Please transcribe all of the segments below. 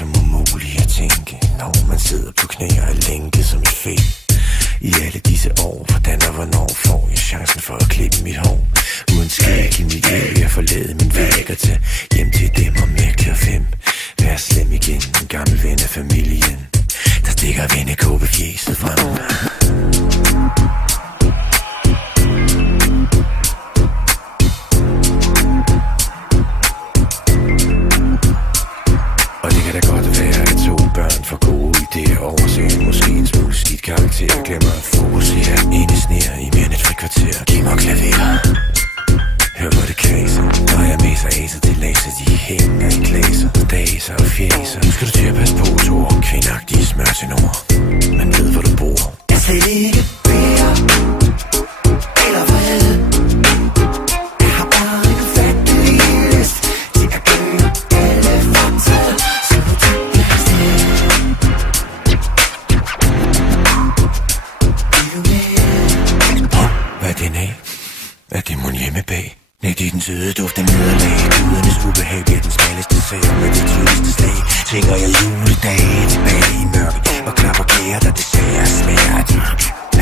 som umuligt at tænke, når man sidder på knæ og er lænket som et fæ. I alle disse år, hvordan og hvornår får jeg chancen for at klippe mit hår? Uden skæg i mit liv, jeg forlade min væg og tage hjem til dem og mærke 5. Vær slem igen, en gammel ven af familien, der stikker vennekåbefjeset frem. Og det kan da godt være, at 2 børn får gode idéer, overser måske en smule skidt karakter, glemmer at fokusere, indesnære i mere end et frikvarter. Giv mig klaver. Hør hvor det kvæser, når jeg messer aser til laser, de hænger i glaser, daser og fjæser. Nu skal du til at passe på, Tor, kvindagtige smør til nord. Man ved hvor du bor. Jeg skal ikke bære eller vrede. Jeg har bare en fattelig lyst til at gøre alle fakta, så du tager afsted. Hvad er den af? Er det mon hjemme bag? Nej, det er den søde duft af nederlag. Dydernes ubehag bliver den smalleste sag med det tydeligste slag. Tænker jeg juledage tilbage i mørke og klapper kære, der desværre svært.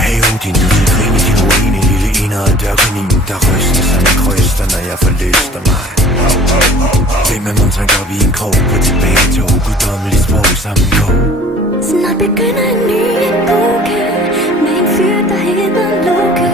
Hey Odin, du vil grine din ruine, lille inder og dørkanin, der ryster sig med krøster, når jeg forlyster mig. Hvem er man trængt op i en krog på tilbagetog, guddommeligt sprog sammen gå. Snart begynder en ny epoke med en fyr, der hedder Loke.